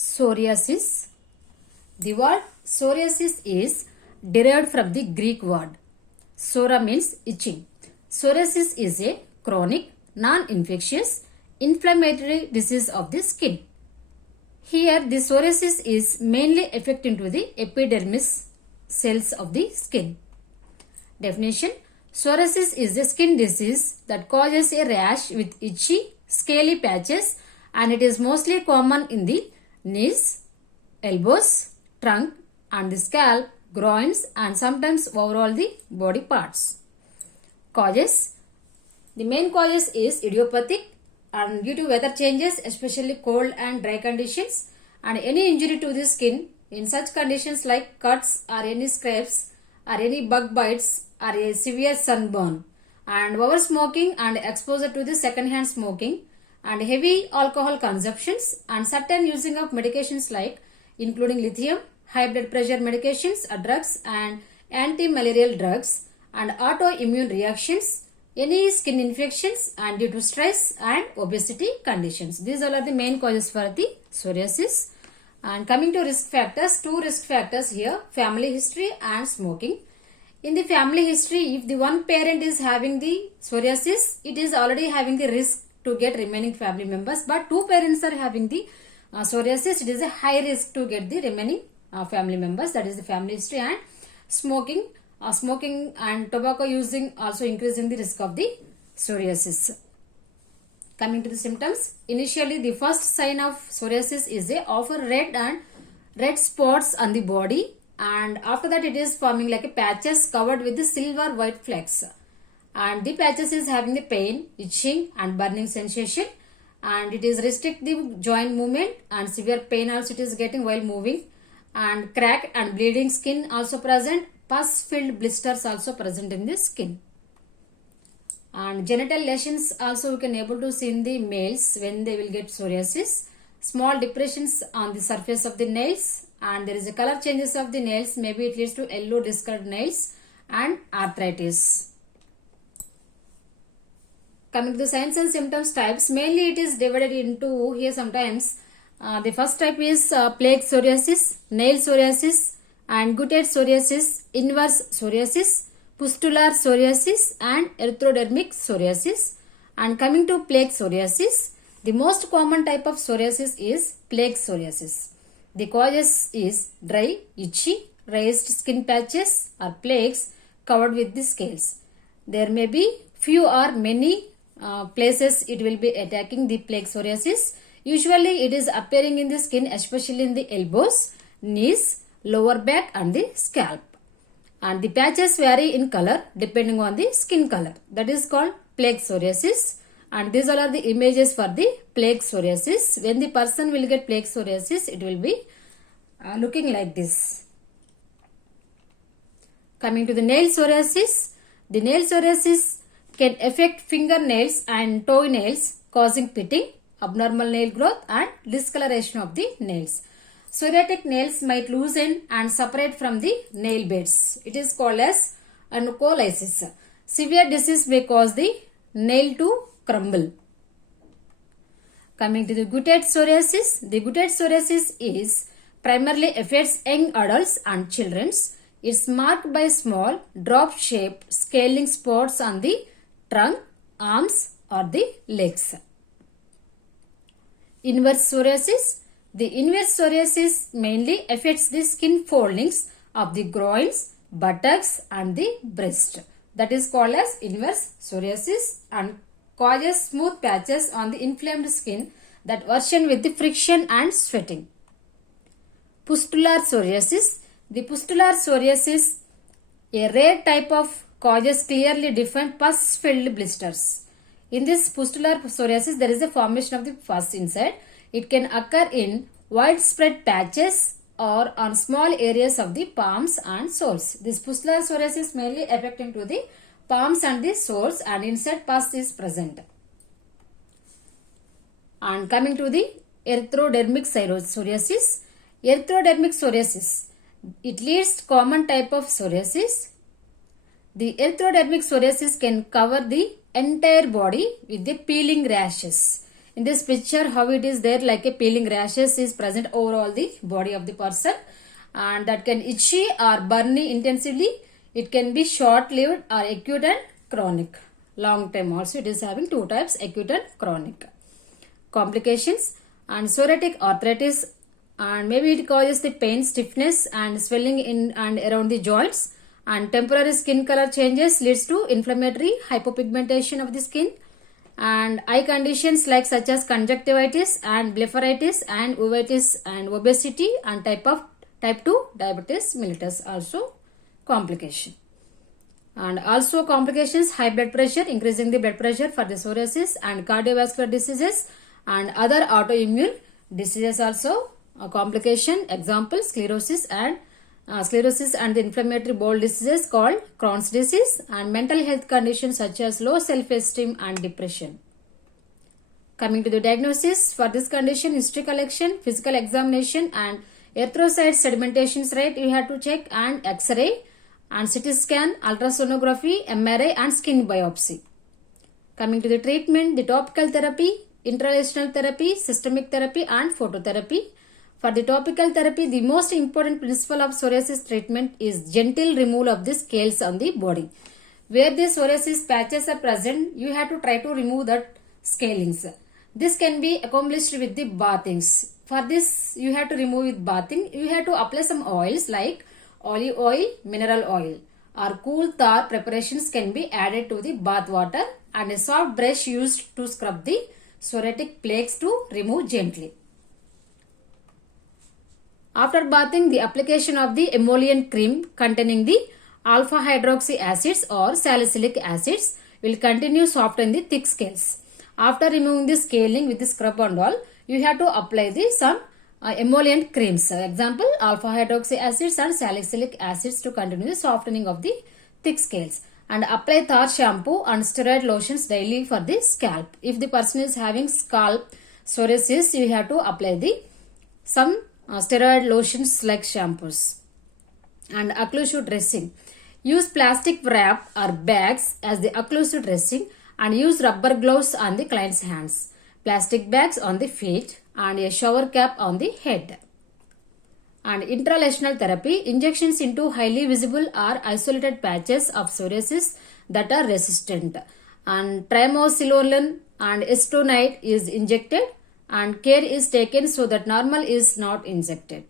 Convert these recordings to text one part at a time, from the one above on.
Psoriasis. The word psoriasis is derived from the Greek word. Psora means itching. Psoriasis is a chronic, non-infectious, inflammatory disease of the skin. Here, the psoriasis is mainly affecting to the epidermis cells of the skin. Definition: psoriasis is a skin disease that causes a rash with itchy, scaly patches, and it is mostly common in the knees, elbows, trunk, and the scalp, groins, and sometimes overall the body parts. Causes: the main causes is idiopathic and due to weather changes, especially cold and dry conditions, and any injury to the skin in such conditions like cuts or any scrapes or any bug bites or a severe sunburn, and over smoking and exposure to the second-hand smoking, and heavy alcohol consumptions, and certain using of medications like including lithium, high blood pressure medications, drugs, and anti-malarial drugs, and autoimmune reactions, any skin infections, and due to stress and obesity conditions. These all are the main causes for the psoriasis. And coming to risk factors, two risk factors here: family history and smoking. In the family history, if the one parent is having the psoriasis, it is already having the risk to get remaining family members. But two parents are having the psoriasis, it is a high risk to get the remaining family members. That is the family history. And smoking. Smoking and tobacco using also increasing the risk of the psoriasis. Coming to the symptoms, initially the first sign of psoriasis is a often red spots on the body, and after that it is forming like a patches covered with the silver white flecks, and the patches is having the pain, itching, and burning sensation, and it is restrict the joint movement, and severe pain also it is getting while moving, and crack and bleeding skin also present. Pus-filled blisters also present in the skin. And genital lesions also we can able to see in the males when they will get psoriasis. Small depressions on the surface of the nails, and there is a color changes of the nails. Maybe it leads to yellow discolored nails and arthritis. Coming to the signs and symptoms types, mainly it is divided into here sometimes. The first type is plaque psoriasis, nail psoriasis, and guttate psoriasis, inverse psoriasis, pustular psoriasis, and erythrodermic psoriasis. And coming to plaque psoriasis, the most common type of psoriasis is plaque psoriasis. The causes is dry, itchy, raised skin patches or plaques covered with the scales. There may be few or many places it will be attacking the plaque psoriasis. Usually it is appearing in the skin, especially in the elbows, knees, lower back, and the scalp, and the patches vary in color depending on the skin color. That is called plaque psoriasis, and these all are the images for the plaque psoriasis. When the person will get plaque psoriasis, it will be looking like this. Coming to the nail psoriasis, the nail psoriasis can affect fingernails and toenails, causing pitting, abnormal nail growth, and discoloration of the nails. Psoriatic nails might loosen and separate from the nail beds. It is called as anucleolysis. Severe disease may cause the nail to crumble. Coming to the guttate psoriasis, the guttate psoriasis is primarily affects young adults and children. It's marked by small drop-shaped scaling spots on the trunk, arms, or the legs. Inverse psoriasis. The inverse psoriasis mainly affects the skin foldings of the groins, buttocks, and the breast. That is called as inverse psoriasis and causes smooth patches on the inflamed skin that worsen with the friction and sweating. Pustular psoriasis. The pustular psoriasis, a rare type of, causes clearly defined pus-filled blisters. In this pustular psoriasis, there is a formation of the pus inside. It can occur in widespread patches or on small areas of the palms and soles. This pustular psoriasis mainly affecting to the palms and the soles, and inside pus is present. And coming to the erythrodermic psoriasis. Erythrodermic psoriasis, it leads common type of psoriasis. The erythrodermic psoriasis can cover the entire body with the peeling rashes. In this picture, how it is there like a peeling rashes is present over all the body of the person, and that can itchy or burny intensively. It can be short-lived or acute and chronic. Long time also it is having two types, acute and chronic. Complications and psoriatic arthritis, and maybe it causes the pain, stiffness and swelling in and around the joints, and temporary skin color changes leads to inflammatory hypopigmentation of the skin, and eye conditions like such as conjunctivitis and blepharitis and uveitis and obesity and type 2 diabetes mellitus also complication. And also complications, high blood pressure, increasing the blood pressure for the psoriasis, and cardiovascular diseases and other autoimmune diseases also a complication. Example, sclerosis and the inflammatory bowel diseases called Crohn's disease, and mental health conditions such as low self-esteem and depression. Coming to the diagnosis for this condition, history collection, physical examination and erythrocyte sedimentations rate you have to check, and X-ray and CT scan, ultrasonography, MRI and skin biopsy. Coming to the treatment, the topical therapy, intralesional therapy, systemic therapy and phototherapy. For the topical therapy, the most important principle of psoriasis treatment is gentle removal of the scales on the body. Where the psoriasis patches are present, you have to try to remove that scalings. This can be accomplished with the bathings. For this, you have to remove with bathing. You have to apply some oils like olive oil, mineral oil, or cool tar preparations can be added to the bath water, and a soft brush used to scrub the psoriatic plaques to remove gently. After bathing, the application of the emollient cream containing the alpha hydroxy acids or salicylic acids will continue soften the thick scales. After removing the scaling with the scrub and all, you have to apply the some emollient creams. Example, alpha hydroxy acids and salicylic acids to continue the softening of the thick scales. And apply tar shampoo and steroid lotions daily for the scalp. If the person is having scalp psoriasis, you have to apply the some steroid lotions like shampoos. And occlusive dressing. Use plastic wrap or bags as the occlusive dressing, and use rubber gloves on the client's hands, plastic bags on the feet, and a shower cap on the head. And intralesional therapy, injections into highly visible or isolated patches of psoriasis that are resistant. And triamcinolone and acetonide is injected, and care is taken so that normal is not injected.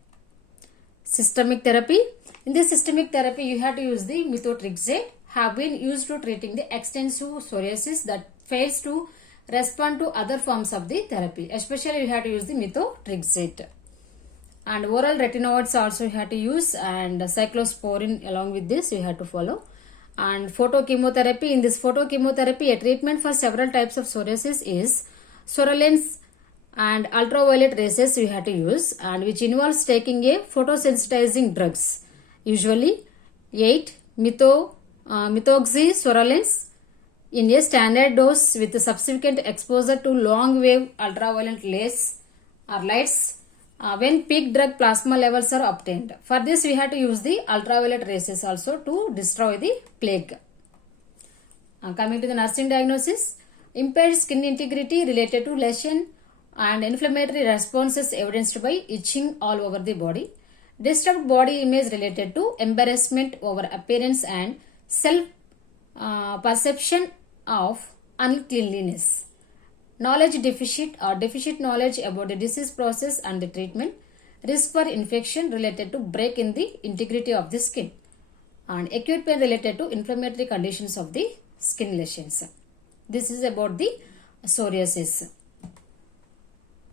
Systemic therapy. In this systemic therapy, you have to use the methotrexate, have been used to treating the extensive psoriasis that fails to respond to other forms of the therapy. Especially you have to use the methotrexate. And oral retinoids also you have to use, and cyclosporin along with this you have to follow. And photochemotherapy. In this photochemotherapy, a treatment for several types of psoriasis is psoralen and ultraviolet rays you have to use, and which involves taking a photosensitizing drugs, usually 8 methoxypsoralens in a standard dose with the subsequent exposure to long wave ultraviolet rays or lights when peak drug plasma levels are obtained. For this we have to use the ultraviolet rays also to destroy the plague. Coming to the nursing diagnosis, impaired skin integrity related to lesion and inflammatory responses evidenced by itching all over the body. Disturbed body image related to embarrassment over appearance and self perception of uncleanliness. Knowledge deficit or deficient knowledge about the disease process and the treatment. Risk for infection related to break in the integrity of the skin. And acute pain related to inflammatory conditions of the skin lesions. This is about the psoriasis.